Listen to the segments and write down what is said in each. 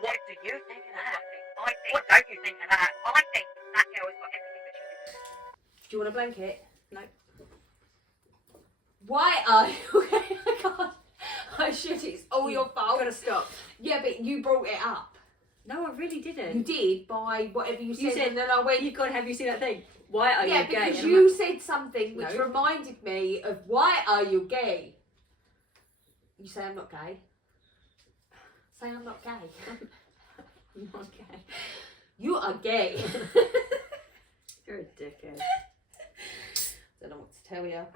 What do you think of that? What don't you think of that? I think that girl has got everything that she deserves. Do you want a blanket? No. Why are you... I can't. Oh shit, it's all your fault. Gotta stop. Yeah, but you brought it up. No, I really didn't. You did by whatever you said. You said, and then I went... "You God, have you seen that thing? Why are you gay?" Yeah, because And I'm you like, said something which No. reminded me of why are you gay? You say I'm not gay. Say I'm not gay. I'm not gay. You are gay. You're a dickhead. Don't know what to tell you.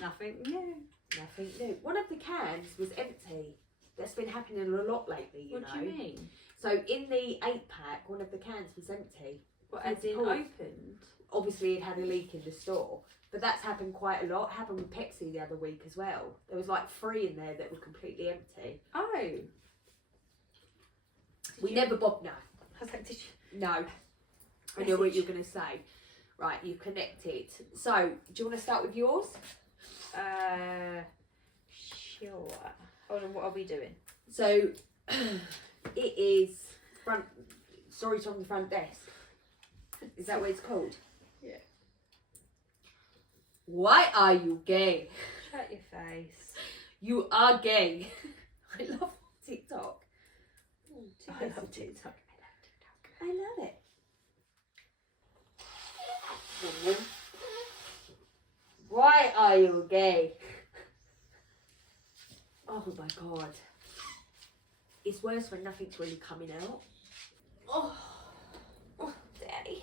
Nothing new. Nothing new. One of the cans was empty. That's been happening a lot lately, you know. What do you mean? So in the 8-pack, one of the cans was empty. What, as in Paul. opened? Obviously, it had a leak in the store. But that's happened quite a lot. It happened with Pepsi the other week as well. There was like 3 in there that were completely empty. Oh. We never no. I was like, did you? No. I know what you're going to say. Right, you connected. So, do you want to start with yours? Sure. Hold on, what are we doing? So, it is stories from the front desk. Is that what it's called? Yeah. Why are you gay? Shut your face. You are gay. I love TikTok. I love TikTok. I love it. Why are you gay? Oh my god. It's worse when nothing's really coming out. Oh, daddy.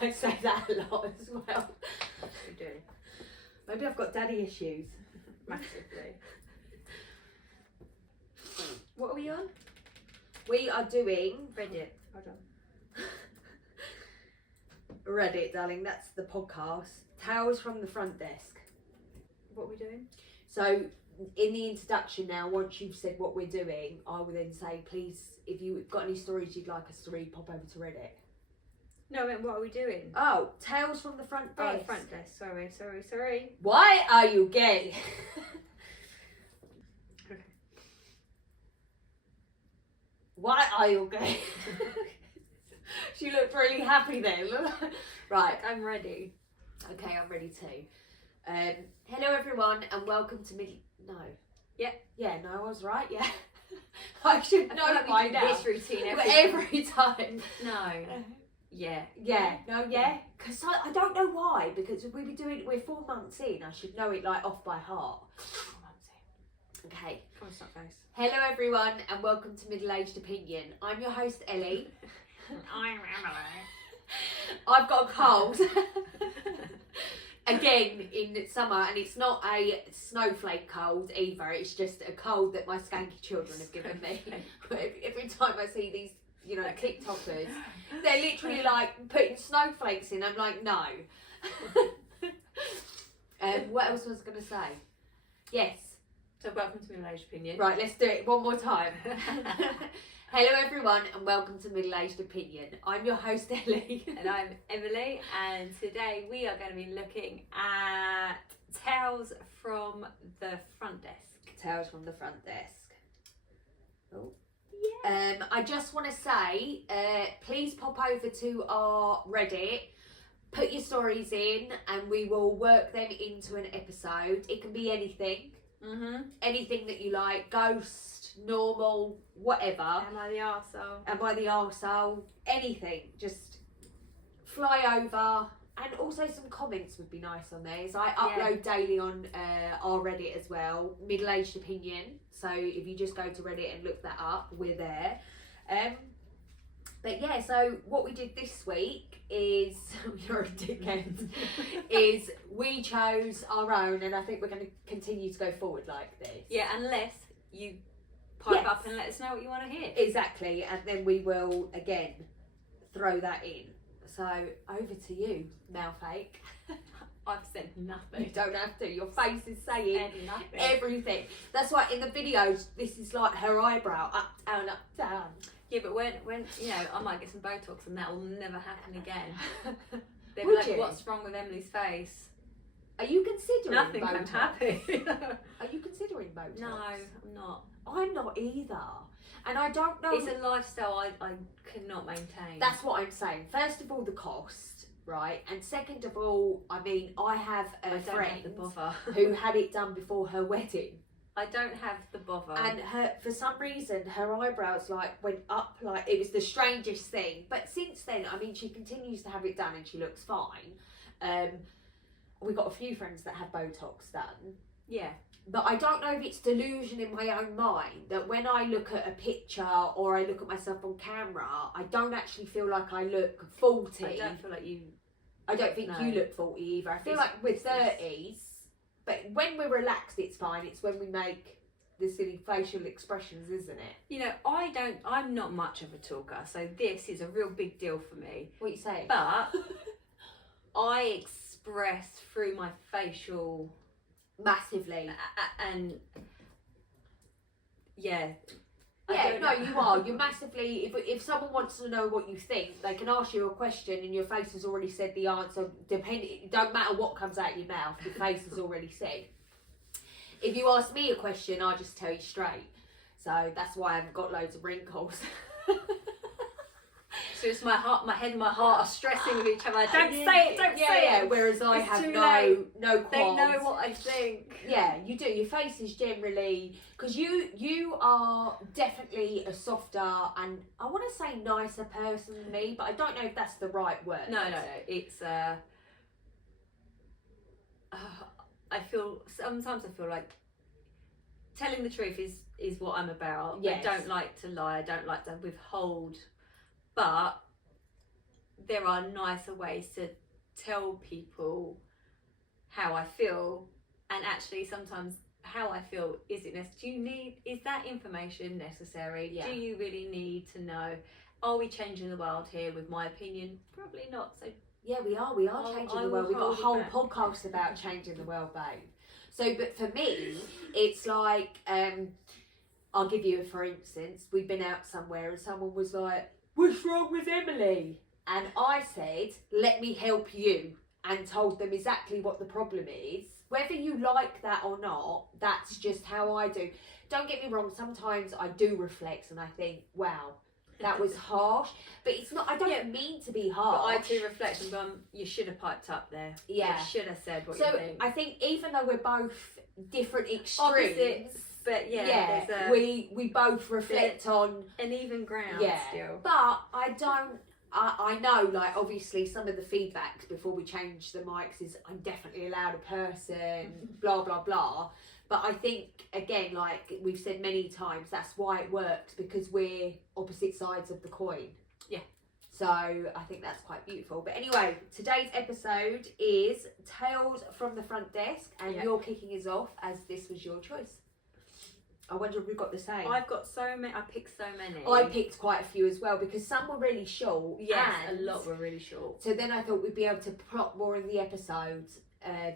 I say that a lot as well. We do. Maybe I've got daddy issues. Massively. What are we on? We are doing Reddit. Hold on. Reddit, darling. That's the podcast. Tales from the front desk. What are we doing? So, in the introduction now, once you've said what we're doing, I will then say, please, if you've got any stories you'd like us to read, pop over to Reddit. No, I meant, what are we doing? Oh, Tales from the front desk. Oh, the front desk. Sorry. Why are you gay? Why are you gay? She looked really happy then. Right. I'm ready. Okay, I'm ready too. Hello everyone and welcome to No. Yeah. Yeah, no, I was right, yeah. I should know like by we do now. this routine every time. No. Yeah. Yeah, no, yeah. Because I don't know why, because we're 4 months in, I should know it like off by heart. 4 months in. Okay. Come on, stop face. Hello everyone and welcome to Middle Aged Opinion. I'm your host Ellie. I'm Emily. I've got a cold. Again in summer, and it's not a snowflake cold either, it's just a cold that my skanky children have given me. Every time I see these, you know, TikTokers, they're literally like putting snowflakes in. I'm like, no. What else was I going to say? Yes. So welcome to Middle Aged Opinion. Right, let's do it one more time. Hello everyone and welcome to Middle Aged Opinion. I'm your host Ellie. And I'm Emily, and today we are going to be looking at Tales from the Front Desk. Tales from the front desk. Oh. Yeah. I just want to say, please pop over to our Reddit, put your stories in, and we will work them into an episode. It can be anything. Mm-hmm. Anything that you like, ghost, normal, whatever. Am I the arsehole? Am I the arsehole? Anything. Just fly over. And also some comments would be nice on there. So I upload daily on our Reddit as well, Middle Aged Opinion. So if you just go to Reddit and look that up, we're there. But yeah, so what we did this week is, you're a dickhead, is we chose our own, and I think we're going to continue to go forward like this. Yeah, unless you pipe up and let us know what you want to hear. Exactly, and then we will, again, throw that in. So, over to you, mouth-ache. I've said nothing. You don't have to. Your face is saying Nothing. everything. That's why in the videos, this is like her eyebrow, up, down, up, down. Yeah, but when you know, I might get some Botox and that will never happen again. They'll be Would like, you? what's wrong with Emily's face? Are you considering Nothing Botox? I'm happy. Are you considering Botox? No, I'm not. I'm not either. And I don't know. It's a lifestyle I cannot maintain. That's what I'm saying. First of all, the cost, right? And second of all, I mean, I have I a don't friend have the bother. who had it done before her wedding. I don't have the bother. And her, for some reason, her eyebrows like went up, like it was the strangest thing. But since then, I mean, she continues to have it done and she looks fine. We've got a few friends that have Botox done. Yeah. But I don't know if it's delusion in my own mind that when I look at a picture or I look at myself on camera, I don't actually feel like I look 40. I don't feel like you. I don't think No. you look 40 either. I feel It's- like we're it's this. 30s, but when we're relaxed, it's fine. It's when we make the silly facial expressions, isn't it? You know, I'm not much of a talker, so this is a real big deal for me. What are you saying? But I express through my facial Massively. and yeah. Yeah, no, you are. You're massively. If someone wants to know what you think, they can ask you a question, and your face has already said the answer. It don't matter what comes out your mouth. Your face has already said. If you ask me a question, I just tell you straight. So that's why I haven't got loads of wrinkles. So it's my head and my heart are stressing with each other. Don't say it, don't say Yeah. it. Whereas I It's have too no late. qualms. They know what I think. Yeah, you do. Your face is generally because you are definitely a softer and I want to say nicer person than me, but I don't know if that's the right word. No. It's I feel sometimes I feel like telling the truth is what I'm about. Yes. I don't like to lie. I don't like to withhold. But there are nicer ways to tell people how I feel, and actually sometimes how I feel is that information necessary? Yeah. Do you really need to know? Are we changing the world here with my opinion? Probably not. So Yeah, we are changing I the world. will We've got a hold it whole back. podcast about changing the world, babe. So, but for me, it's like, I'll give you a for instance. We've been out somewhere and someone was like, "What's wrong with Emily?" And I said, "Let me help you," and told them exactly what the problem is. Whether you like that or not, that's just how I do. Don't get me wrong, sometimes I do reflect and I think, wow, that was harsh. But it's not, I don't mean to be but harsh. I do reflect and go, you should have piped up there. Yeah. You should have said what So you think. I think even though we're both different extremes, Opposites, but yeah, there's we both reflect on an even ground still. But I know, like, obviously some of the feedbacks before we change the mics is I'm definitely a louder person, blah, blah, blah. But I think, again, like we've said many times, that's why it works, because we're opposite sides of the coin. Yeah. So I think that's quite beautiful. But anyway, today's episode is Tales from the Front Desk, and you're kicking us off as this was your choice. I wonder if we've got the same. I've got so many. I picked so many. I picked quite a few as well because some were really short. Yes, and a lot were really short. So then I thought we'd be able to plot more in the episodes,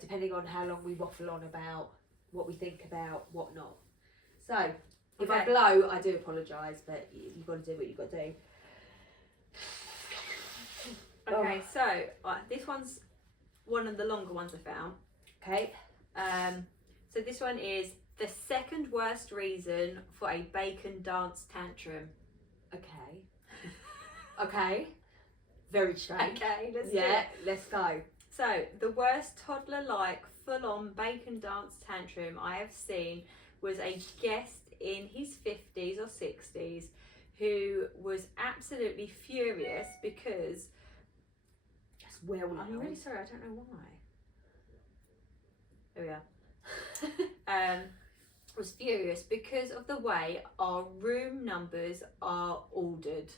depending on how long we waffle on about what we think about whatnot. So if I blow, I do apologise, but you've got to do what you've got to do. Okay, so this one's one of the longer ones I found. Okay. So this one is the second worst reason for a bacon dance tantrum. Okay. Okay. Very strange. Okay, let's do it. Let's go. So, the worst toddler-like full-on bacon dance tantrum I have seen was a guest in his 50s or 60s who was absolutely furious because... That's well known. I'm really sorry, I don't know why. There we are. Was furious because of the way our room numbers are ordered.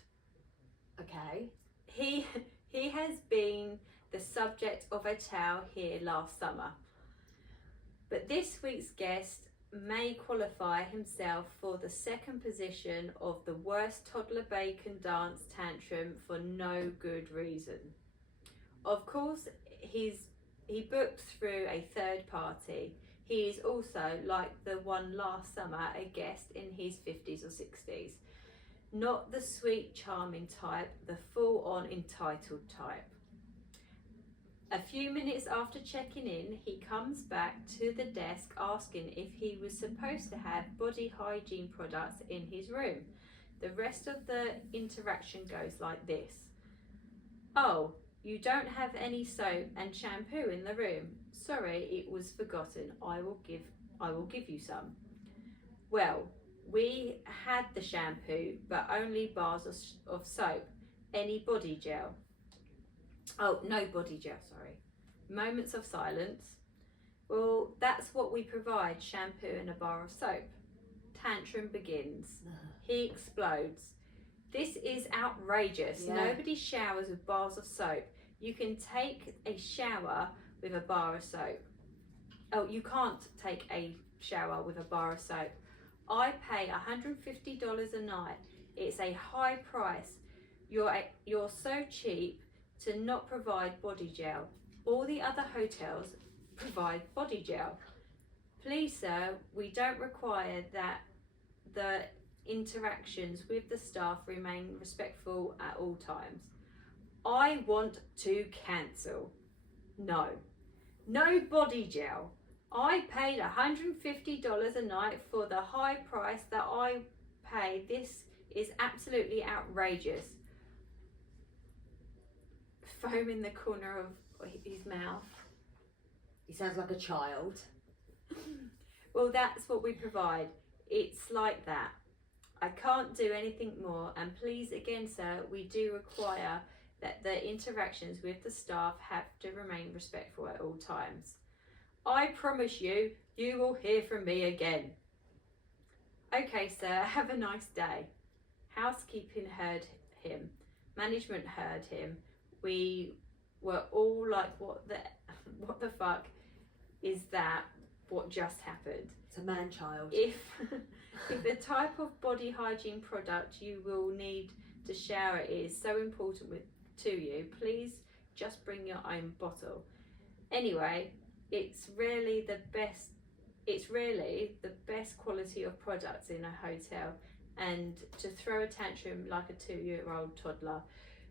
Okay. He has been the subject of a tale here last summer, but this week's guest may qualify himself for the second position of the worst toddler bacon dance tantrum for no good reason. Of course, he booked through a third party. He is also, like the one last summer, a guest in his 50s or 60s. Not the sweet, charming type, the full-on entitled type. A few minutes after checking in, he comes back to the desk asking if he was supposed to have body hygiene products in his room. The rest of the interaction goes like this. Oh, you don't have any soap and shampoo in the room. Sorry, it was forgotten. I will give you some. Well, we had the shampoo, but only bars of soap. Any body gel? Oh, no body gel, sorry. Moments of silence. Well, that's what we provide, shampoo and a bar of soap. Tantrum begins. He explodes. This is outrageous. Yeah. Nobody showers with bars of soap. You can take a shower with a bar of soap. Oh, you can't take a shower with a bar of soap. I pay $150 a night. It's a high price. You're so cheap to not provide body gel. All the other hotels provide body gel. Please, sir, we don't require that the interactions with the staff remain respectful at all times. I want to cancel. No. No body gel. I paid $150 a night for the high price that I pay. This is absolutely outrageous. Foam in the corner of his mouth. He sounds like a child. Well, that's what we provide. It's like that. I can't do anything more, and please again, sir, we do require that the interactions with the staff have to remain respectful at all times. I promise you, you will hear from me again. Okay, sir, have a nice day. Housekeeping heard him. Management heard him. We were all like, what the fuck is that? What just happened? It's a man-child. If the type of body hygiene product you will need to shower is so important to you, please just bring your own bottle. Anyway, it's really the best quality of products in a hotel, and to throw a tantrum like a 2-year-old toddler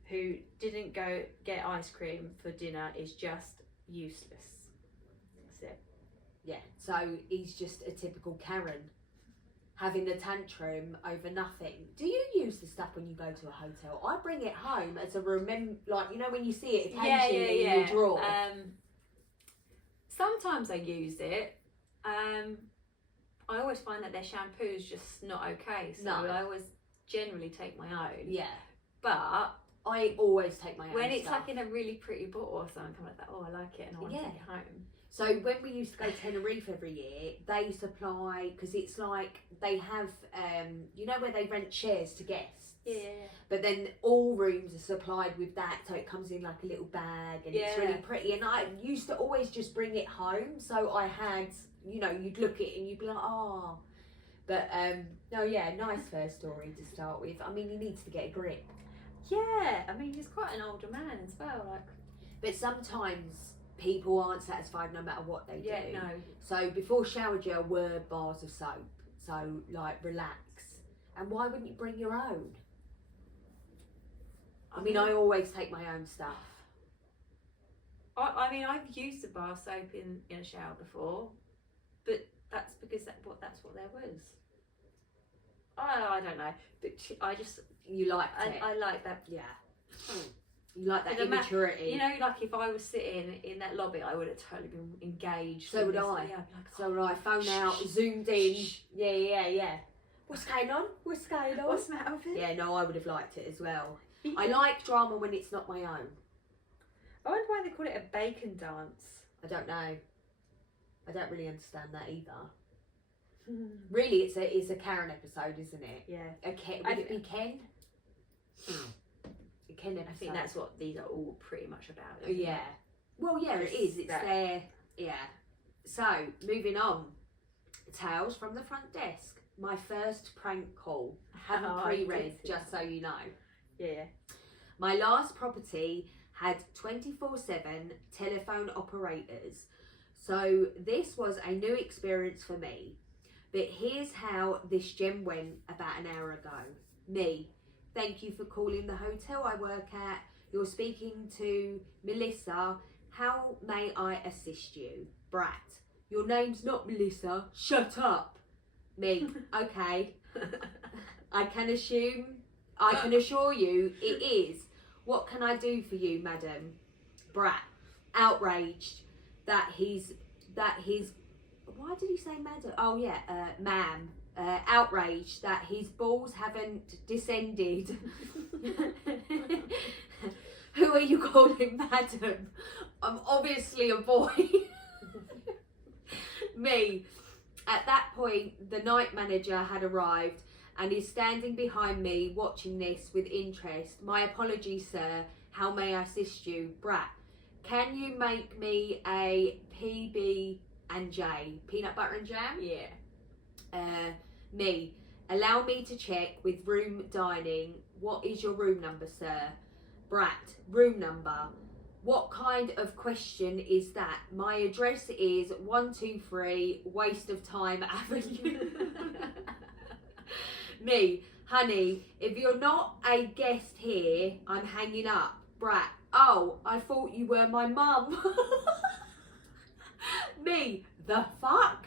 who didn't go get ice cream for dinner is just useless. That's it. Yeah, so he's just a typical Karen, having a tantrum over nothing. Do you use the stuff when you go to a hotel? I bring it home as a like, you know, when you see it occasionally in your drawer. Sometimes I use it. I always find that their shampoo is just not okay, so No. I always generally take my own. Yeah, But I always take my own when it's stuff. like in a really pretty bottle or something, I'm like, oh, I like it, and I want to take it home. So when we used to go to Tenerife every year, they supply, because it's like they have, you know, where they rent chairs to guests. Yeah. But then all rooms are supplied with that, so it comes in like a little bag, and it's really pretty. And I used to always just bring it home, so I had, you know, you'd look at it and you'd be like, oh. But no, yeah, nice first story to start with. I mean, he needs to get a grip. Yeah, I mean, he's quite an older man as well. Like, but sometimes people aren't satisfied no matter what they do. yeah, no. So before shower gel were bars of soap. So like, relax. And why wouldn't you bring your own? I mean, I always take my own stuff. I mean, I've used a bar soap in a shower before, but that's because that's what there was. I don't know, but I just You liked it. I like that. Yeah. You like that But the immaturity. You know, like if I was sitting in that lobby, I would have totally been engaged. So would this. I. Yeah, I'd be like, So would I. Phone out, zoomed in. Yeah. What's going on? What's going on? What's the matter with it? Yeah, no, I would have liked it as well. I like drama when it's not my own. I wonder why they call it a bacon dance. I don't know. I don't really understand that either. Really, it's a Karen episode, isn't it? Yeah. Would it be Ken? A Ken episode. I think that's what these are all pretty much about. Isn't Yeah. it? Well, yeah, it is. It's that- there. Yeah. So, moving on. Tales from the front desk. My first prank call. I haven't I pre-read, did see just so you know. Yeah. My last property had 24/7 telephone operators. So this was a new experience for me. But here's how this gem went about an hour ago. Me. Thank you for calling the hotel I work at. You're speaking to Melissa. How may I assist you? Brat. Your name's not Melissa. Shut up. Me. Okay. I can assure you it is. What can I do for you, madam? Brat. Outraged that his why did he say madam? Oh yeah, ma'am. Outraged that his balls haven't descended. Who are you calling madam? I'm obviously a boy. Me. At that point, the night manager had arrived and is standing behind me watching this with interest. My apologies, sir. How may I assist you? Brat. Can you make me a PB and J? Peanut butter and jam? Yeah. Me. Allow me to check with room dining. What is your room number, sir? Brat. Room number. What kind of question is that? My address is 123 Waste of Time Avenue. Me. Honey, if you're not a guest here, I'm hanging up. Brat. Oh, I thought you were my mum. Me. The fuck?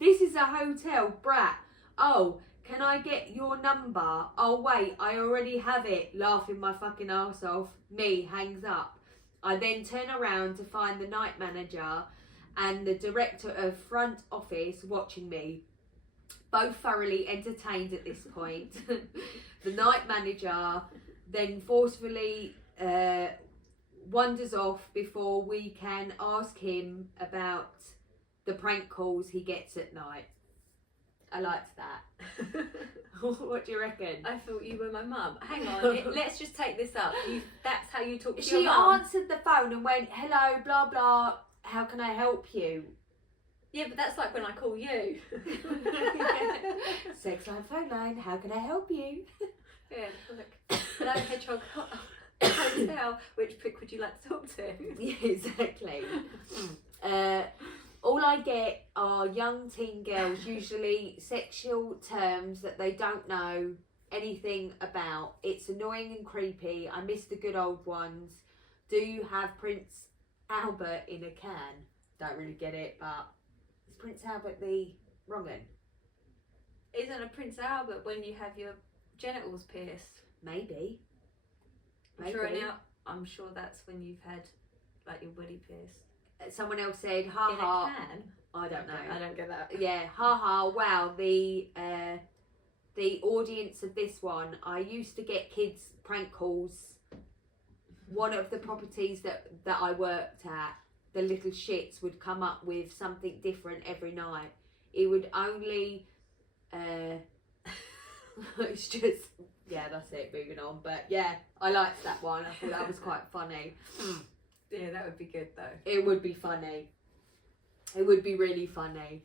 This is a hotel. Brat. Oh, can I get your number? Oh wait, I already have it. Laughing my fucking arse off. Me. Hangs up. I then turn around to find the night manager and the director of front office watching me, both thoroughly entertained at this point. The night manager then forcefully wanders off before we can ask him about the prank calls he gets at night. I liked that. What do you reckon? I thought you were my mum. Hang on, let's just take this up. That's how you talk to She your mum. answered the phone and went, hello, blah, blah, how can I help you? Yeah, but that's like when I call you. Sex line, phone line, how can I help you? Yeah, like, hello, Hedgehog Hotel, which prick would you like to talk to? Yeah, exactly. All I get are young teen girls, usually sexual terms that they don't know anything about. It's annoying and creepy. I miss the good old ones. Do you have Prince Albert in a can? Don't really get it, but is Prince Albert the wrong one? Isn't a Prince Albert when you have your genitals pierced? Maybe. I'm sure that's when you've had like your willy pierced. Someone else said, ha In ha. a can? I don't know. I don't get that. Yeah, ha ha. Wow, the audience of this one. I used to get kids prank calls. One of the properties that I worked at, the little shits would come up with something different every night. It would only it's just, yeah, that's it, moving on. But yeah, I liked that one. I thought that was quite funny. Yeah, that would be good though. It would be funny. It would be really funny.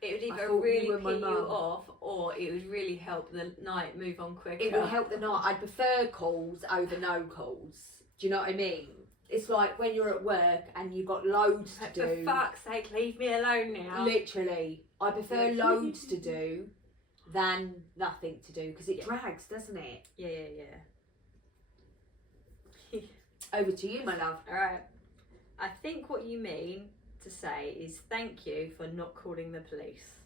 It would I either thought really you were my pee you mum. off, or it would really help the night move on quicker. It would help the night. I prefer calls over no calls. Do you know what I mean? It's like when you're at work and you've got loads to For do. fuck's sake, leave me alone now. Literally, I prefer loads to do than nothing to do because it drags, doesn't it? Yeah. Over to you, my love. Alright. I think what you mean to say is thank you for not calling the police.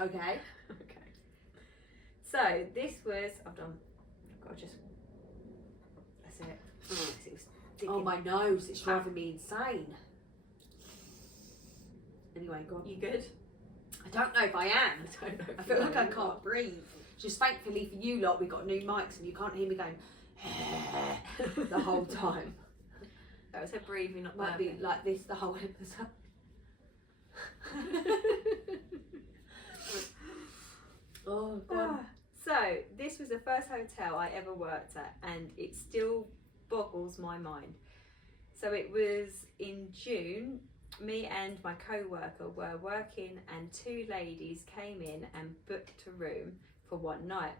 Okay. Okay. So this was I've got to just that's it. It was Oh, my nose, it's driving me insane. Anyway, go on. You good? I don't know if I am. I don't know. I feel like I can't breathe. Just thankfully for you lot, we've got new mics and you can't hear me going the whole time. That was her breathing, not Might be burping. like this the whole episode. Oh, God. So this was the first hotel I ever worked at, and it still boggles my mind. So it was in June. Me and my co-worker were working, and two ladies came in and booked a room for one night.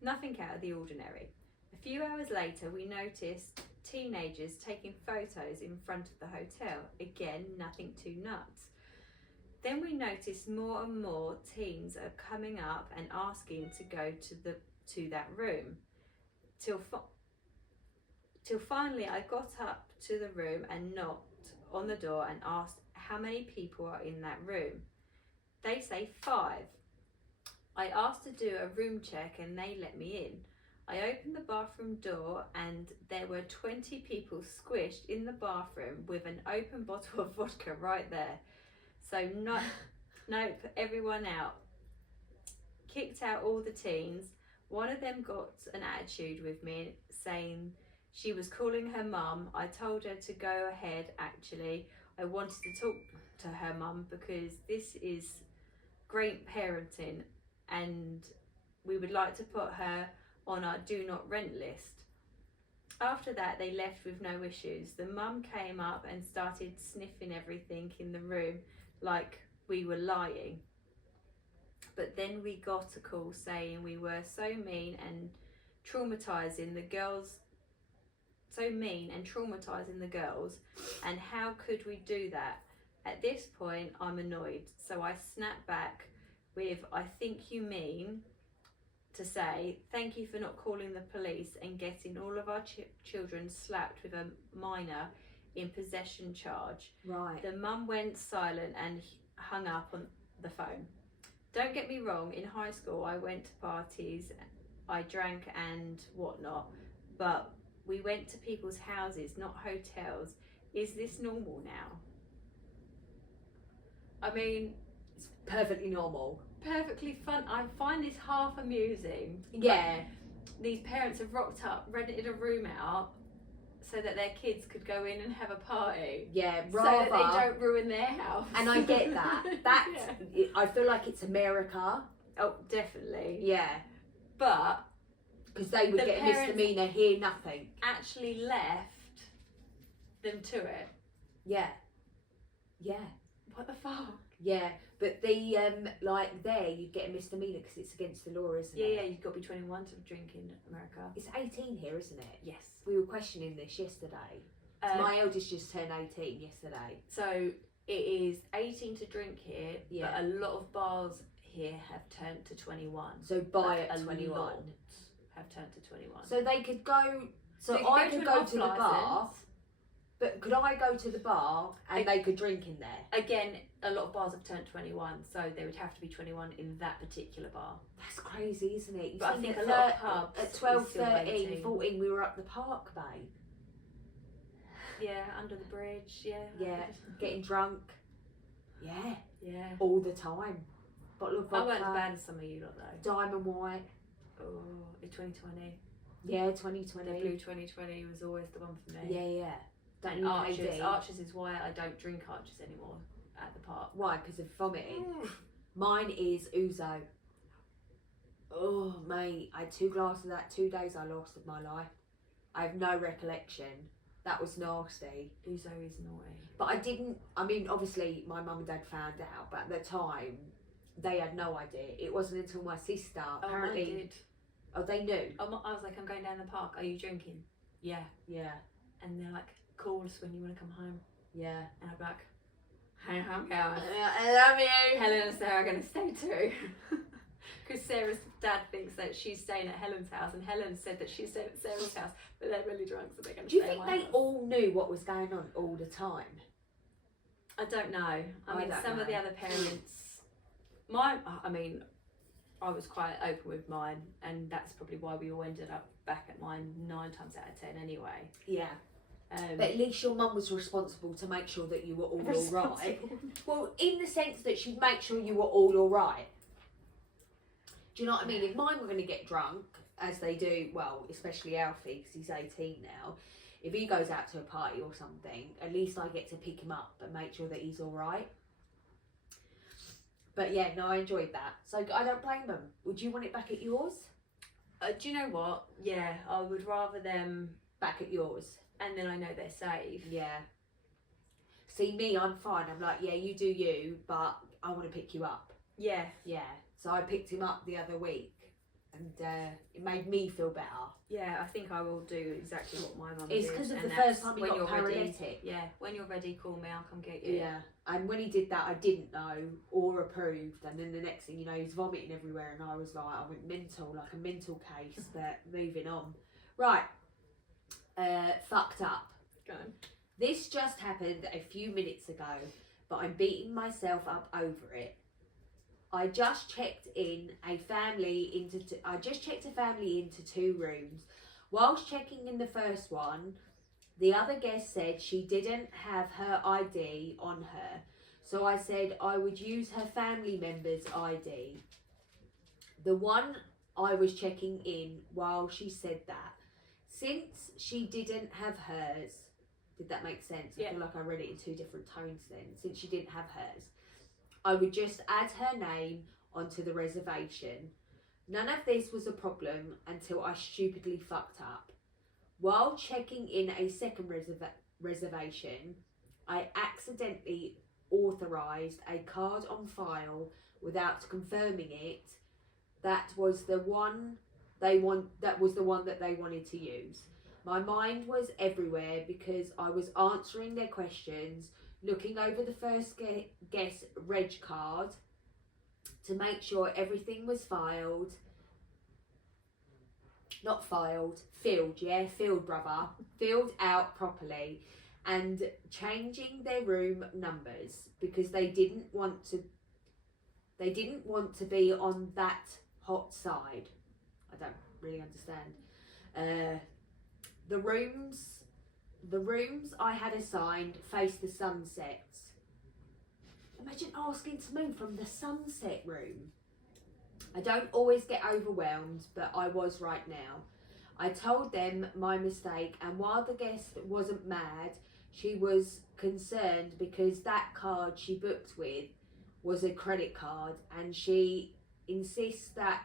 Nothing out of the ordinary. A few hours later, we noticed teenagers taking photos in front of the hotel. Again, nothing too nuts. Then we noticed more and more teens are coming up and asking to go to that room. Till finally I got up to the room and knocked knocked on the door and asked how many people are in that room. They say 5. I asked to do a room check and they let me in. I opened the bathroom door and there were 20 people squished in the bathroom with an open bottle of vodka right there. So nope, everyone out. Kicked out all the teens. One of them got an attitude with me, saying she was calling her mum. I told her to go ahead, actually. I wanted to talk to her mum because this is great parenting and we would like to put her on our do not rent list. After that, they left with no issues. The mum came up and started sniffing everything in the room like we were lying. But then we got a call saying we were so mean and traumatizing the girls, and how could we do that? At this point, I'm annoyed, so I snap back with, I think you mean to say, thank you for not calling the police and getting all of our children slapped with a minor in possession charge. Right. The mum went silent and hung up on the phone. Don't get me wrong, in high school I went to parties, I drank and whatnot, but we went to people's houses, not hotels. Is this normal now? I mean, It's perfectly normal. perfectly fun. I find this half amusing. Yeah. Like, these parents have rocked up, rented a room out so that their kids could go in and have a party. Yeah, So rather. that they don't ruin their house. And I get that. I feel like it's America. Oh, definitely. Yeah. But Because they would The get a parents- misdemeanor, hear nothing. actually left them to it. Yeah. Yeah. What the fuck? Yeah. But the, like there, you'd get a misdemeanor because it's against the law, isn't Yeah, it? yeah, you've got to be 21 to drink in America. It's 18 here, isn't it? Yes. We were questioning this yesterday. My eldest just turned 18 yesterday. So it is 18 to drink here, Yeah. but a lot of bars here have turned to 21. So by Like, at a 21. lot have turned to 21. So they could go. So you I can could an go to the bar, off-licence. but could I go to the bar and they could drink in there? Again, a lot of bars have turned 21, so they would have to be 21 in that particular bar. That's crazy, isn't it? You But I think think at a lot of pubs at is 12, still 13, 18. 14, we were up the park, babe. Yeah, under the bridge, yeah. Yeah, getting drunk. Yeah, Yeah. all the time. Bottle of I weren't as vodka, bad as some of you lot though. diamond white. Oh, in 2020. Yeah, The 2020. blue 2020 was always the one for me. Yeah, yeah. Don't And you Archers. KD? Archers is why I don't drink Archers anymore at the park. Why? Because of vomiting. Mine is ouzo. Oh, mate, I had 2 glasses of that 2 days I lost of my life. I have no recollection. That was nasty. Uzo is naughty. But I didn't, I mean, obviously my mum and dad found out, but at the time, they had no idea. It wasn't until my sister, apparently. Oh, I did. Oh, they knew? I was like, I'm going down the park. Are you drinking? Yeah. Yeah, And they're like, call us when you want to come home. yeah. And I'm like, hey, I'm going. I love you. Helen and Sarah are going to stay too. Because Sarah's dad thinks that she's staying at Helen's house, and Helen said that she's staying at Sarah's house, but they're really drunk, so they're going to Do you stay think at my they house. all knew what was going on all the time? I don't know. I mean, don't some of the know. other parents, I was quite open with mine, and that's probably why we all ended up back at mine 9 times out of 10 anyway. Yeah. But at least your mum was responsible to make sure that you were all right. Well, in the sense that she'd make sure you were all right. Do you know what I mean? If mine were going to get drunk, as they do, well, especially Alfie, because he's 18 now, if he goes out to a party or something, at least I get to pick him up and make sure that he's all right. But yeah, no, I enjoyed that. So I don't blame them. Would you want it back at yours? Do you know what? Yeah, I would rather them, Back at yours. and then I know they're safe. Yeah. See, me, I'm fine. I'm like, yeah, you do you, but I want to pick you up. Yeah. Yeah. So I picked him up the other week, and it made me feel better. Yeah, I think I will do exactly what my mum did. It's because of and the that's first time he when got you're ready. paralytic. Yeah, when you're ready, call me, I'll come get you. Yeah. And when he did that, I didn't know or approved. And then the next thing you know, he's vomiting everywhere, and I was like, I went mental, like a mental case. But moving on. Right. Fucked up. Go on. This just happened a few minutes ago, but I'm beating myself up over it. I just checked a family into 2 rooms. Whilst checking in the first one, the other guest said she didn't have her ID on her, so I said I would use her family member's ID. The one I was checking in while she said that. Since she didn't have hers, did that make sense? Yeah. I feel like I read it in 2 different tones then. Since she didn't have hers, I would just add her name onto the reservation. None of this was a problem until I stupidly fucked up. While checking in a second reservation, I accidentally authorised a card on file without confirming it. That was the one that they wanted to use. My mind was everywhere because I was answering their questions, looking over the first guest reg card to make sure everything was filled, filled out properly, and changing their room numbers because they didn't want to be on that hot side. I don't really understand. The rooms I had assigned faced the sunsets. Imagine asking to move from the sunset room. I don't always get overwhelmed, but I was right now. I told them my mistake, and while the guest wasn't mad, she was concerned because that card she booked with was a credit card, and she insists that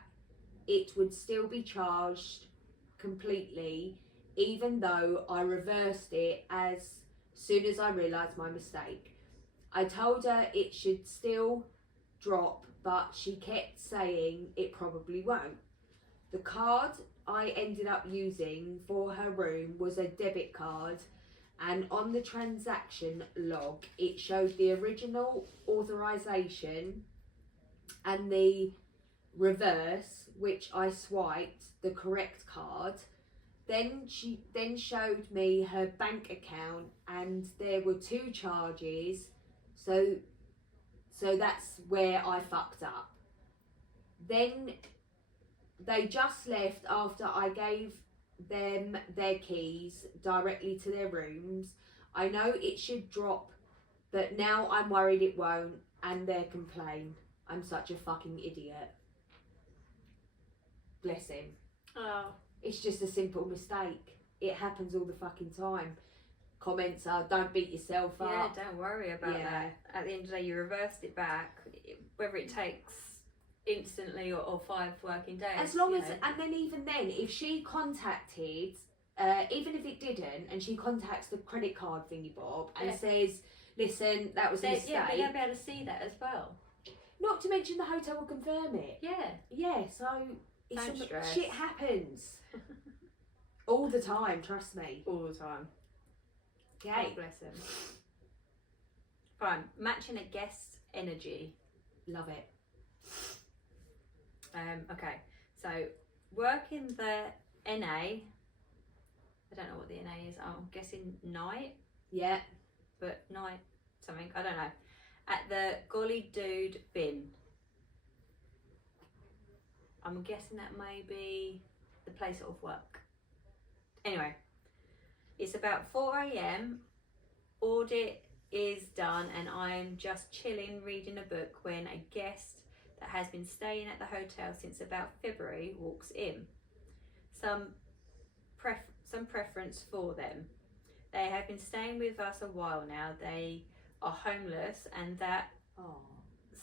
it would still be charged completely, even though I reversed it as soon as I realised my mistake. I told her it should still drop, but she kept saying it probably won't. The card I ended up using for her room was a debit card, and on the transaction log it showed the original authorisation and the reverse, which I swiped the correct card. Then she showed me her bank account, and there were 2 charges, so that's where I fucked up. Then they just left after I gave them their keys directly to their rooms. I know it should drop, but now I'm worried it won't, and they complain. I'm such a fucking idiot. Bless him. Oh. It's just a simple mistake. It happens all the fucking time. Comments are, don't beat yourself up. Yeah, don't worry about that. At the end of the day, you reversed it back. Whether it takes instantly or 5 working days. As long as, and then even then, if she contacted, even if it didn't, and she contacts the credit card thingy bob and says, listen, that was a mistake. Yeah, but they'll be able to see that as well. Not to mention the hotel will confirm it. Yeah. Yeah, so Don't stress. shit happens. All the time, trust me. All the time. Okay. God bless him. Fine. Matching a guest's energy. Love it. Okay. So, working the NA. I don't know what the NA is. I'm guessing night. Yeah. But night something. I don't know. At the Golly Dude bin. I'm guessing that may be the place of work. Anyway, it's about 4 a.m. Audit is done, and I'm just chilling reading a book when a guest that has been staying at the hotel since about February walks in. Some preference for them. They have been staying with us a while now. They are homeless, and that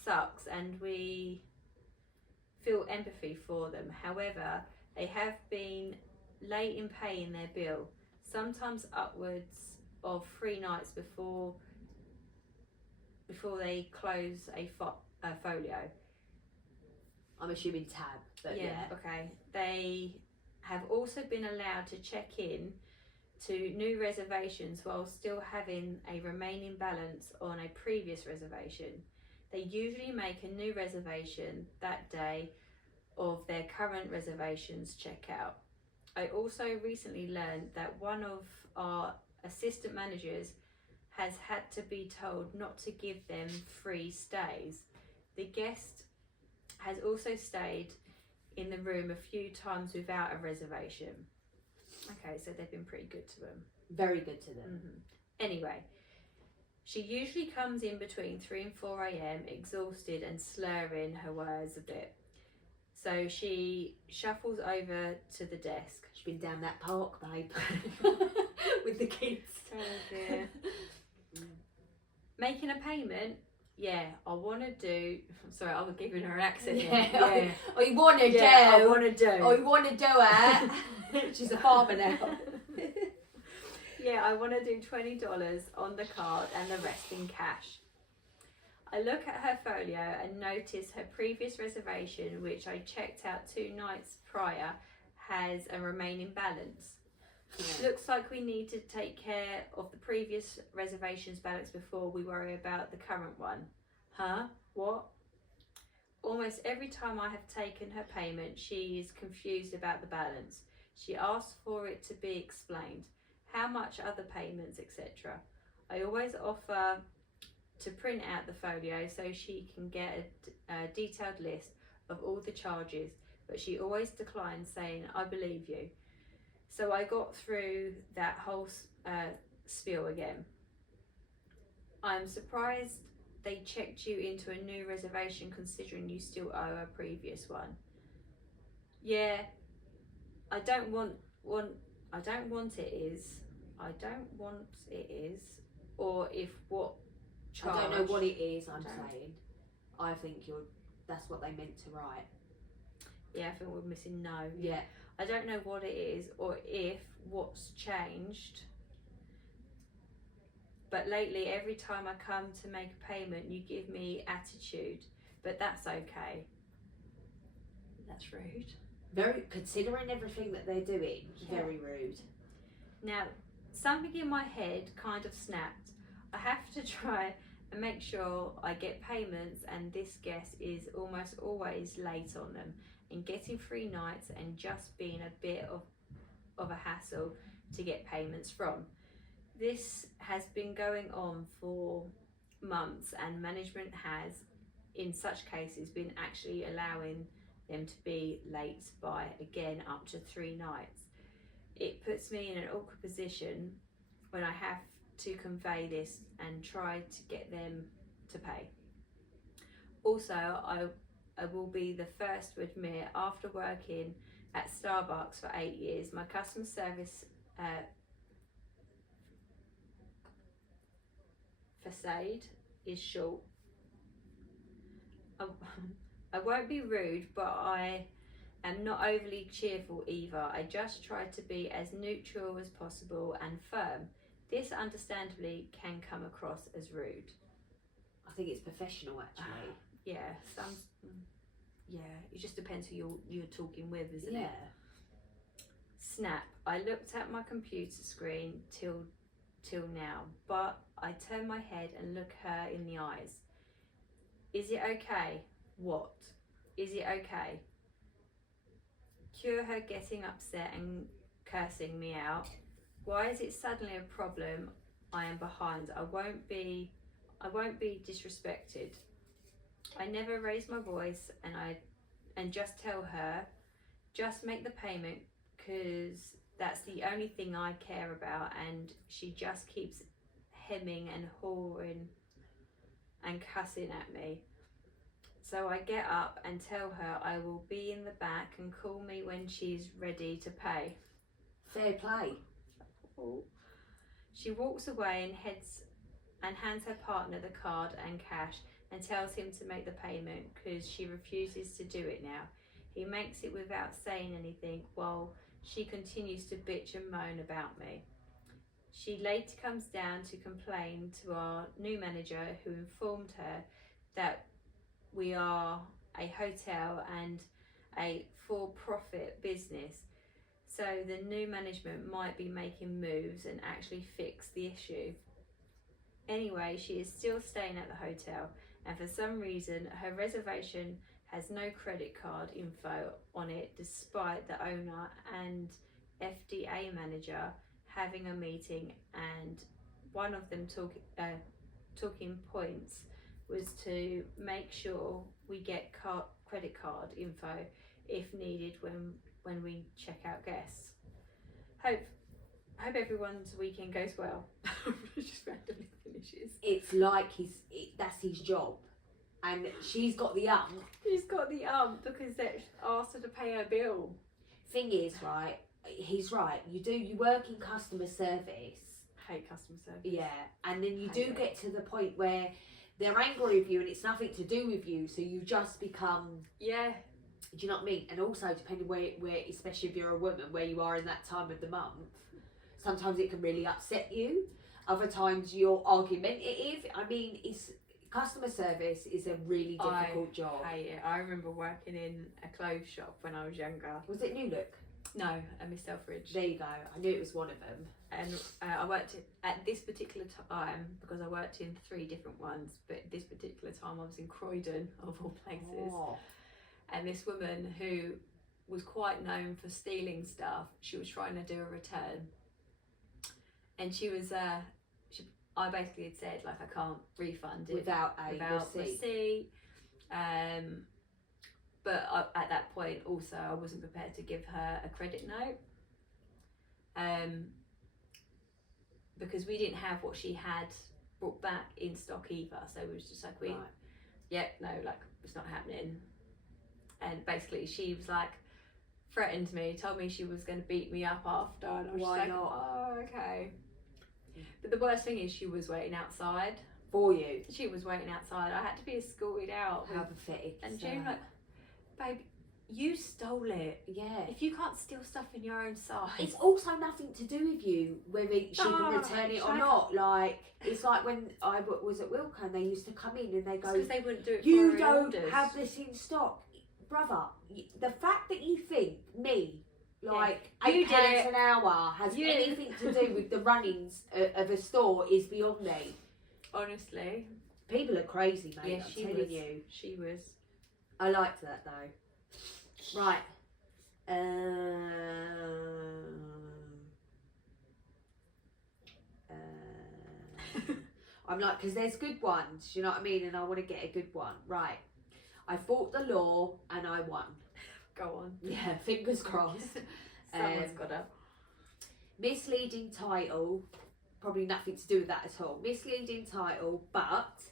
sucks, and we feel empathy for them. However, they have been late in paying their bill, sometimes upwards of 3 nights before they close a folio. I'm assuming tab, but yeah. Okay. They have also been allowed to check in to new reservations while still having a remaining balance on a previous reservation. They usually make a new reservation that day of their current reservation's checkout. I also recently learned that one of our assistant managers has had to be told not to give them free stays. The guest has also stayed in the room a few times without a reservation. Okay, so they've been pretty good to them. Very good to them. Anyway, she usually comes in between 3 and 4 a.m, exhausted and slurring her words a bit. So she shuffles over to the desk. She's been down that park, babe, with the kids. Oh dear. Making a payment? Yeah, I want to do. Sorry, I was giving her an accent. Yeah. Oh, you want to do? I want to do. Oh, you want to do it? She's a farmer now. Yeah, I want to do $20 on the card and the rest in cash. I look at her folio and notice her previous reservation, which I checked out 2 nights prior, has a remaining balance. Yeah. Looks like we need to take care of the previous reservation's balance before we worry about the current one. Huh? What? Almost every time I have taken her payment, she is confused about the balance. She asks for it to be explained. How much other payments, etc. I always offer to print out the folio so she can get a detailed list of all the charges, but she always declines, saying, I believe you. So I got through that whole spiel again. I'm surprised they checked you into a new reservation considering you still owe a previous one. Yeah, I don't want it is, or if what charge. I don't know what it is. I'm saying. I think that's what they meant to write. Yeah, I think we're missing no. Yeah. I don't know what it is or if what's changed. But lately, every time I come to make a payment, you give me attitude. But that's okay. That's rude. Very, considering everything that they're doing, very rude. Now, something in my head kind of snapped. I have to try and make sure I get payments, and this guest is almost always late on them, and getting 3 nights and just being a bit of a hassle to get payments from. This has been going on for months, and management has, in such cases, been actually allowing them to be late by, again, up to 3 nights. It puts me in an awkward position when I have to convey this and try to get them to pay. Also, I will be the first to admit, after working at Starbucks for 8 years, my customer service facade is short. I won't be rude, but I am not overly cheerful either. I just try to be as neutral as possible and firm. This understandably can come across as rude. I think it's professional, actually. Yeah, it just depends who you're talking with, isn't it? Snap. I looked at my computer screen till now, but I turn my head and look her in the eyes. Is it okay? What? Is it okay? Cue her getting upset and cursing me out. Why is it suddenly a problem? I am behind. I won't be disrespected. I never raise my voice, and just tell her, just make the payment, because that's the only thing I care about, and she just keeps hemming and hawing and cussing at me. So I get up and tell her I will be in the back and call me when she's ready to pay. Fair play. She walks away and hands her partner the card and cash and tells him to make the payment because she refuses to do it now. He makes it without saying anything while she continues to bitch and moan about me. She later comes down to complain to our new manager, who informed her that we are a hotel and a for-profit business, so the new management might be making moves and actually fix the issue. Anyway, she is still staying at the hotel, and for some reason her reservation has no credit card info on it, despite the owner and FDA manager having a meeting and one of them talking points was to make sure we get credit card info if needed when we check out guests. Hope everyone's weekend goes well. Just randomly finishes. It's like that's his job, and she's got the She's got the because they asked her to pay her bill. Thing is, right? He's right. You work in customer service. Hate customer service. Yeah, and then you do get to the point where they're angry with you, and it's nothing to do with you. So you just become. Yeah. Do you know what I mean? And also, depending where, especially if you're a woman, where you are in that time of the month, sometimes it can really upset you. Other times you're argumentative. I mean, customer service is a really difficult job. I hate it. I remember working in a clothes shop when I was younger. Was it New Look? No, Miss Selfridge. There you go. I knew it was one of them. And I worked at this particular time, because I worked in 3 different ones, but this particular time I was in Croydon, of all places. Oh. And this woman who was quite known for stealing stuff, she was trying to do a return. And she was, I basically had said, like, I can't refund it without receipt. But at that point also I wasn't prepared to give her a credit note. Because we didn't have what she had brought back in stock either. So it was just like, it's not happening. And basically she was like, threatened me, told me she was going to beat me up after, and I was Why just like, not? oh, okay. But the worst thing is she was waiting outside. For you? She was waiting outside. I had to be escorted out. How pathetic. And she was like, babe, you stole it. Yeah. If you can't steal stuff in your own size. It's also nothing to do with you whether she can return it or not. Like, it's like when I was at Wilco and they used to come in and they go, because they wouldn't do it you for don't orders. have this in stock. Brother, the fact that you think me, like, you £8 an hour has anything to do with the runnings of a store is beyond me. Honestly. People are crazy, mate. Yeah, I'm telling you. She was. I liked that though. Right. I'm like, because there's good ones, you know what I mean? And I want to get a good one. Right. I fought the law and I won. Go on. Yeah, fingers crossed. Someone's got her. Misleading title. Probably nothing to do with that at all. Misleading title, but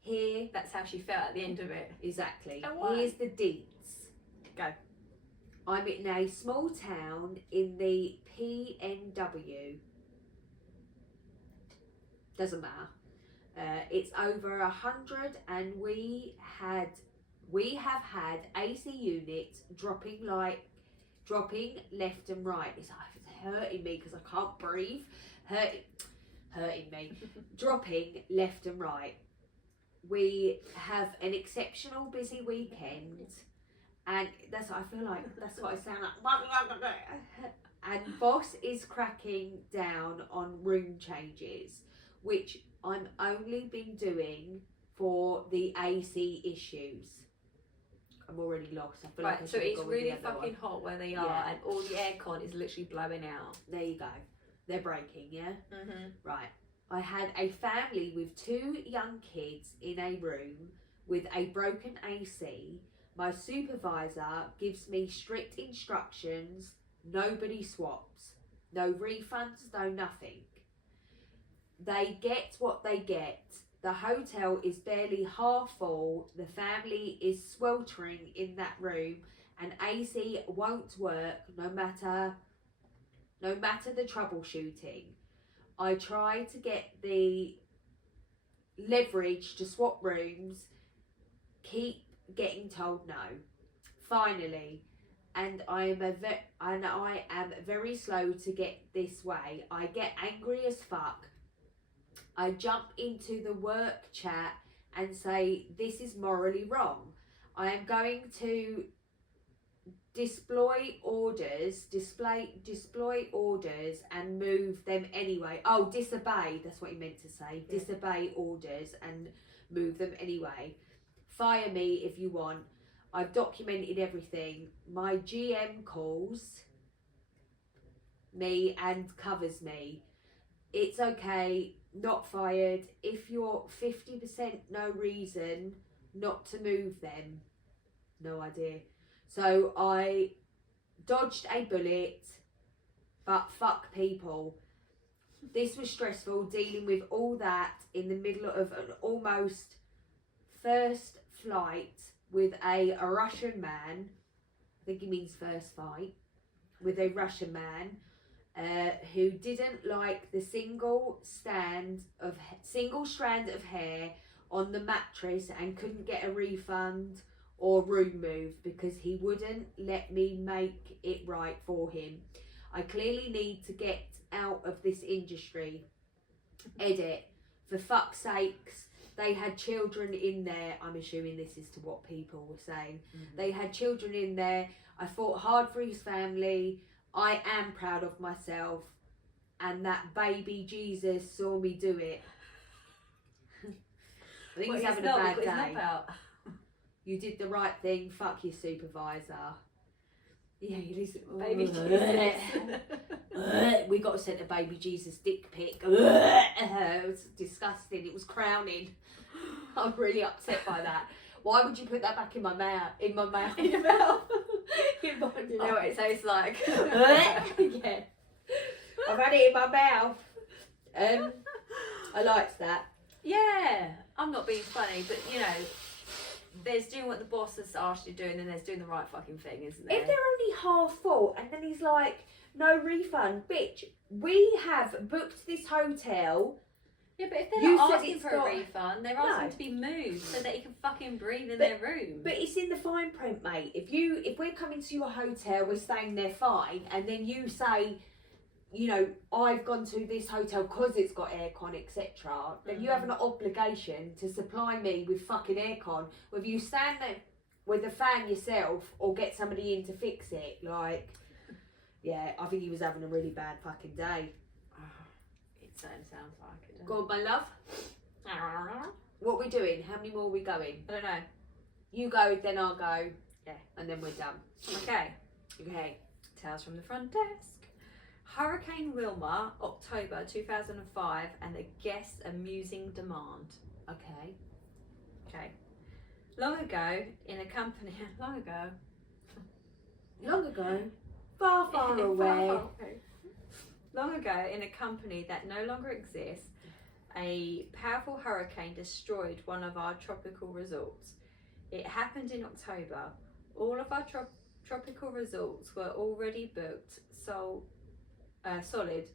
here... That's how she felt at the end of it. Exactly. Oh, here's the deets. Go. I'm in a small town in the PNW. Doesn't matter. It's over 100 and we have had AC units dropping left and right. It's hurting me because I can't breathe. Hurting me. Dropping left and right. We have an exceptional busy weekend, and that's what I feel like. That's what I sound like. And boss is cracking down on room changes, which I'm only been doing for the AC issues. I'm already lost. I feel like I so should it's go with really the other fucking one. hot where they are, and all the aircon is literally blowing out. There you go. They're breaking, yeah? Mm-hmm. Right. I had a family with 2 young kids in a room with a broken AC. My supervisor gives me strict instructions. Nobody swaps. No refunds, no nothing. They get what they get. The hotel is barely half full. The family is sweltering in that room, and AC won't work no matter the troubleshooting. I try to get the leverage to swap rooms, keep getting told no. Finally, and I am very slow to get this way. I get angry as fuck. I jump into the work chat and say, this is morally wrong. I am going to display orders and move them anyway. Oh, disobey, that's what he meant to say. Yeah. Disobey orders and move them anyway. Fire me if you want. I've documented everything. My GM calls me and covers me. it's okay, not fired. If you're 50% no reason not to move them, no idea. So I dodged a bullet, but fuck people. This was stressful, dealing with all that in the middle of an almost first flight with a Russian man. I think he means first fight, with a Russian man who didn't like the single strand of hair on the mattress and couldn't get a refund or room moved because he wouldn't let me make it right for him. I clearly need to get out of this industry. Edit. For fuck's sakes, they had children in there. I'm assuming this is to what people were saying. Mm-hmm. They had children in there. I fought hard for his family. I am proud of myself. And that baby Jesus saw me do it. I think he's having a bad day. You did the right thing. Fuck your supervisor. Yeah, you listen. Baby Jesus. We got sent a baby Jesus dick pic. It was disgusting. It was crowning. I'm really upset by that. Why would you put that back in my mouth? In my mouth. In your mouth. In my mouth. You know what it tastes like. Yeah. I've had it in my mouth. I liked that. Yeah, I'm not being funny, but you know, there's doing what the boss has asked you to do, and then there's doing the right fucking thing, isn't there? If they're only half full, and then he's like, no refund, bitch, we have booked this hotel. Yeah, but if they're You not said asking it's for got- a refund, they're asking No. to be moved so that you can fucking breathe in their room. But it's in the fine print, mate. If we're coming to your hotel, we're staying there fine, and then you say, you know, I've gone to this hotel because it's got aircon, etc., then you have an obligation to supply me with fucking aircon, whether you stand there with a fan yourself or get somebody in to fix it. Like, yeah, I think he was having a really bad fucking day. It certainly sounds like it. Go on, my love. What we doing? How many more are we going? I don't know. You go, then I'll go. Yeah. And then we're done. Okay. Okay. Tales from the front desk. Hurricane Wilma, October 2005, and a guest amusing demand. Okay. Okay. Long ago, in a company. Long ago. Long ago. Far, far away. Long ago, in a company that no longer exists, a powerful hurricane destroyed one of our tropical resorts. It happened in October. All of our tropical resorts were already booked, solid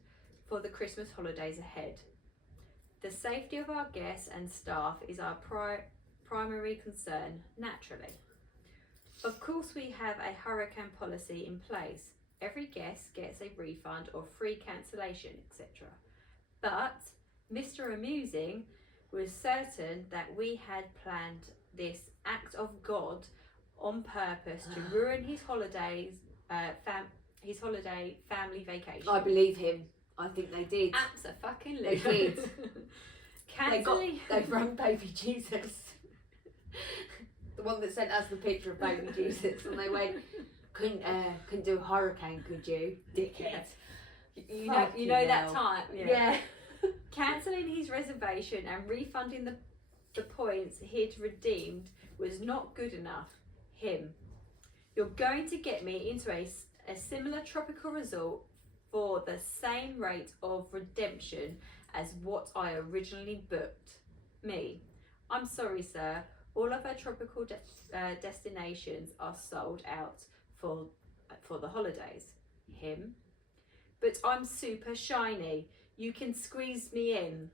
for the Christmas holidays ahead. The safety of our guests and staff is our primary concern, naturally. Of course, we have a hurricane policy in place. Every guest gets a refund or free cancellation, etc. But Mr. Amusing was certain that we had planned this act of God on purpose to ruin his holiday family vacation. I believe him. I think they did. Absolutely. They did. Cancelling. They've run baby Jesus. The one that sent us the picture of baby Jesus, and they went, couldn't do a hurricane, could you, dickhead? You know that time. Yeah. Cancelling his reservation and refunding the points he'd redeemed was not good enough. Him. You're going to get me into a similar tropical resort for the same rate of redemption as what I originally booked. Me. I'm sorry, sir. All of our tropical destinations are sold out for the holidays. Him. But I'm super shiny. You can squeeze me in.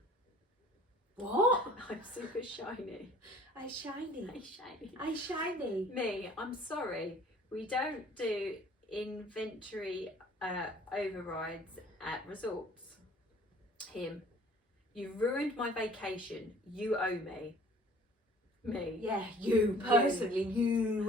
What? I'm super shiny. I shiny. I'm shiny. I shiny. Me, I'm sorry. We don't do inventory overrides at resorts. Him. You ruined my vacation. You owe me. Me. Yeah, you personally. You.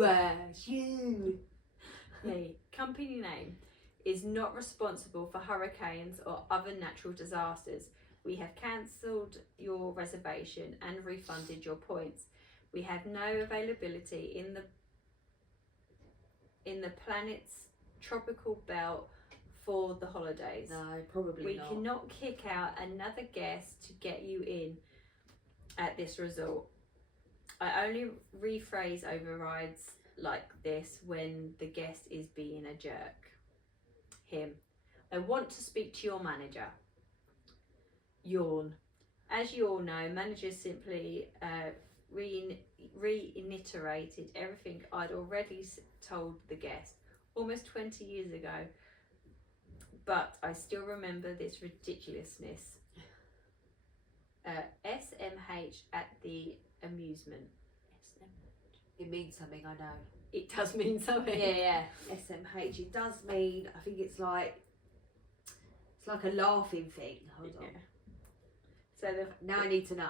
Me. Company name is not responsible for hurricanes or other natural disasters. We have cancelled your reservation and refunded your points. We have no availability in the planet's tropical belt for the holidays. No, probably We not. cannot kick out another guest to get you in at this resort. I only rephrase overrides like this when the guest is being a jerk. Him. I want to speak to your manager. Yawn. As you all know, managers simply reiterated everything I'd already told the guest almost 20 years ago, but I still remember this ridiculousness. SMH at the amusement. It means something, I know. It does mean something. Yeah. SMH. It does mean, I think it's like a laughing thing. Hold on. So Now I need to know.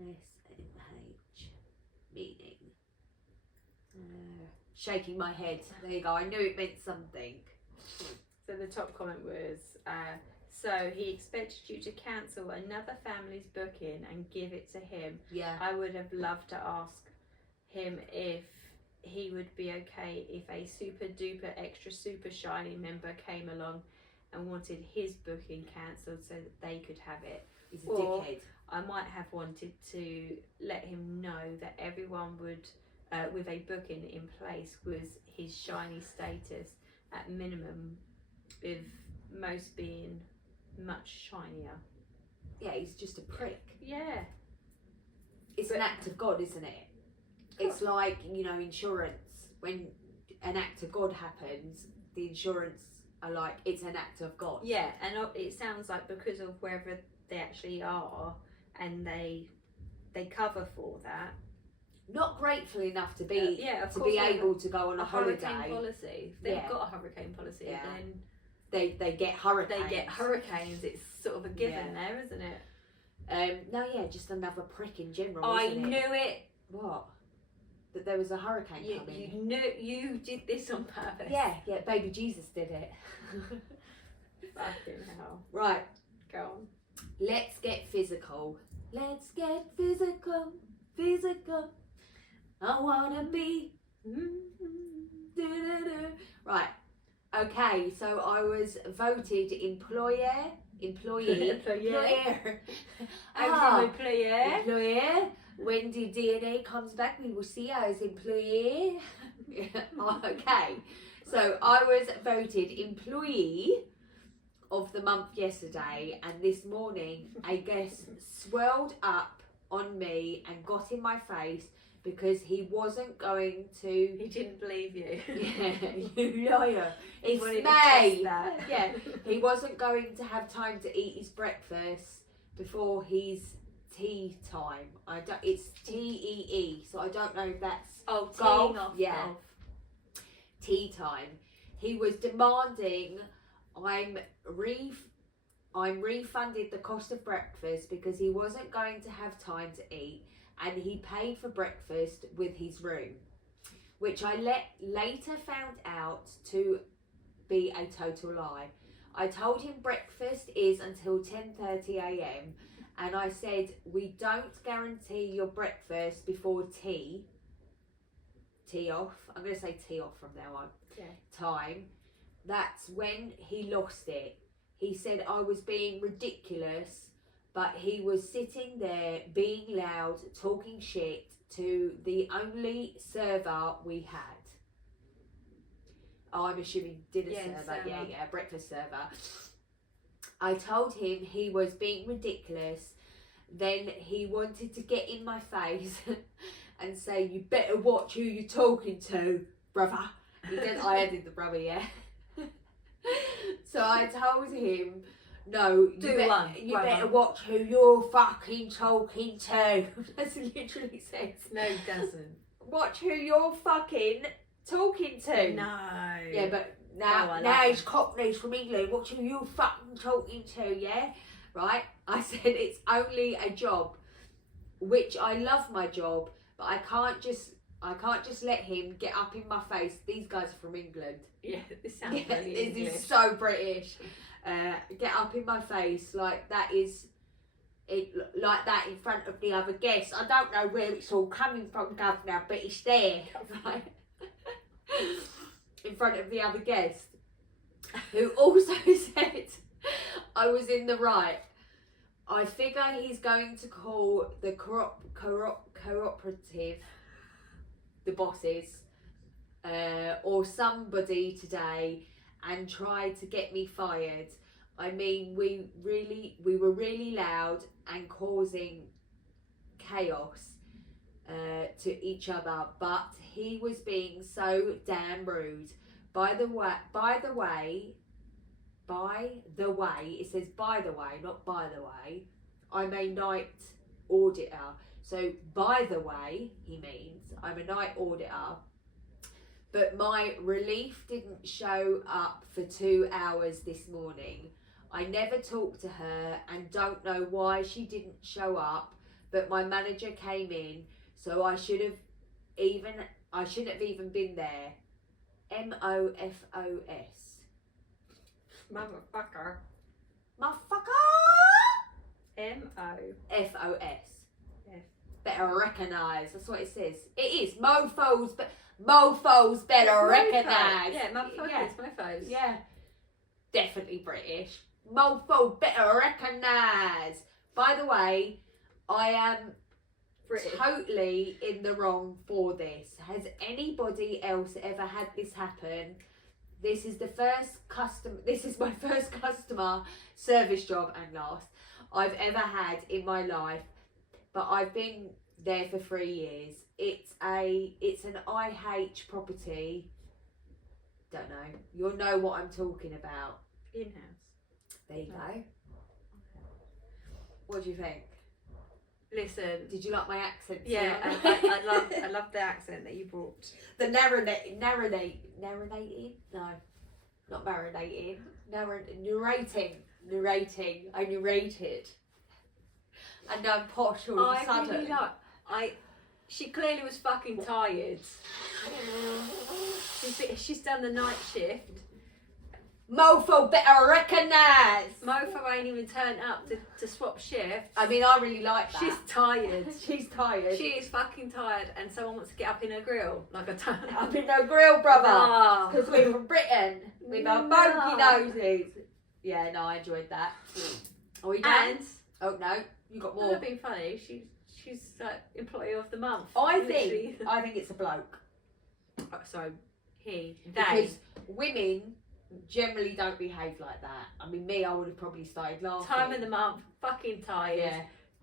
SMH meaning. Shaking my head. There you go. I knew it meant something. So the top comment was, so he expected you to cancel another family's booking and give it to him. Yeah. I would have loved to ask him if he would be okay if a super duper extra super shiny member came along and wanted his booking cancelled so that they could have it. He's a Or dickhead. I might have wanted to let him know that everyone would, with a booking in place, was his shiny status at minimum, with most being much shinier. Yeah, he's just a prick. Yeah. It's an act of God, isn't it? It's like, you know, insurance. When an act of God happens, the insurance are like, it's an act of God. Yeah, and it sounds like because of wherever they actually are and they cover for that. Not grateful enough to be of to course, be able to go on a holiday. hurricane policy. If they've got a hurricane policy, then they get hurricanes. they get hurricanes. It's sort of a given there, isn't it? No, just another prick in general. I isn't knew it. it. What? That there was a hurricane You coming. knew you did this on purpose. Yeah, baby Jesus did it. Fucking hell. Right, Go on. let's get physical. Let's get physical, physical. I wanna be. Right. Okay, so I was voted employee. Employer. Ah, Employer. employer. When the DNA comes back, we will see her as employee. Okay, so I was voted employee of the month yesterday, and this morning a guest swelled up on me and got in my face because he wasn't going to. He didn't believe you. Yeah, you liar. It's Wanted to May. test that. Yeah, he wasn't going to have time to eat his breakfast before his tea time. It's TEE, so I don't know if that's Oh, golf. teeing off. Yeah, Golf. tea time. He was demanding I'm refunded the cost of breakfast because he wasn't going to have time to eat, and he paid for breakfast with his room, which I later found out to be a total lie. I told him breakfast is until 10:30 a.m. and I said we don't guarantee your breakfast before tea off. I'm going to say tea off from now on. Yeah. Time. That's when he lost it. He said I was being ridiculous, but he was sitting there being loud, talking shit to the only server we had. Oh, I'm assuming dinner server. Yeah, breakfast server. I told him he was being ridiculous. Then he wanted to get in my face and say, "You better watch who you're talking to, brother." He said I added the brother, yeah. So I told him, "No, you better watch who you're fucking talking to." That's literally says. No, it doesn't. Watch who you're fucking talking to. No. Yeah, but now he's Cockneys from England. Watch who you're fucking talking to, yeah? Right? I said it's only a job, which I love my job, but I can't just let him get up in my face. These guys are from England. Yeah, this sounds really This English. is so British. Get up in my face like that is it, like that in front of the other guests. I don't know where it's all coming from, Governor, but it's there, right? In front of the other guest. who also said I was in the right. I figure he's going to call the cooperative, the bosses, or somebody today and try to get me fired. I mean, we were really loud and causing chaos to each other, but he was being so damn rude. By the way, it says by the way, not by the way, I'm a night auditor. So by the way, he means I'm a night auditor. But my relief didn't show up for 2 hours this morning. I never talked to her and don't know why she didn't show up, but my manager came in, so I shouldn't have even been there. MOFOS. Motherfucker. MOFOS. Better recognise. That's what it says. It is mofos, but mofos better recognise. Yeah, mofos. Yeah, definitely British. Mofo better recognise. By the way, I am British. Totally in the wrong for this. Has anybody else ever had this happen? This is my first customer service job and last I've ever had in my life, but I've been there for 3 years. It's an IH property. Don't know. You'll know what I'm talking about. In-house. There you go. What do you think? Listen. Did you like my accent? Yeah, I love the accent that you brought. The narrating? No, not marinating. Narrating. I narrated. And I'm posh all of a sudden. Really like. She clearly was fucking tired. She's done the night shift. Mofo better recognise. Mofo ain't even turned up to swap shifts. I mean, I really like that. She's tired. She's tired. She is fucking tired, and someone wants to get up in her grill like a ton. Up in her grill, brother. Because we're from Britain with our No. monkey noses. Yeah, no, I enjoyed that. Are we done? And Oh no, you got more. more. Not being funny. She's like employee of the month. I literally. think it's a bloke. So they. Because women generally don't behave like that. I mean, me, I would have probably started laughing. Time of the month, fucking tired. Yeah.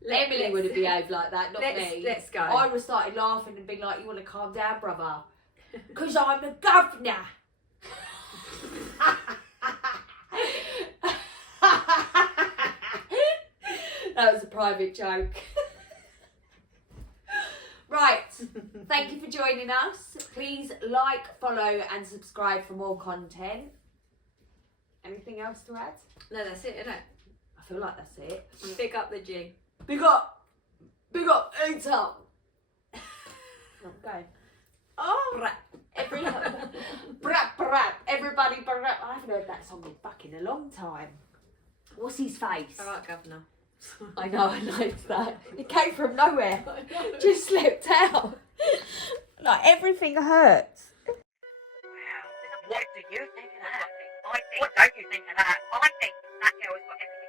Emily would have behaved like that, not me. Let's go. I would have started laughing and been like, you want to calm down, brother? Because I'm the governor. That was a private joke. Right, thank you for joining us. Please like, follow and subscribe for more content. Anything else to add? No, that's it, isn't it? I feel like that's it. Big up the G. Big up, A-Town. Okay. Oh, Everybody, I haven't heard that song in fucking a long time. What's his face? all right, Governor. I know, I liked that. It came from nowhere. Just slipped out. Like everything hurts. Wow. What do you think of that? What don't you think of that? I think that girl has got everything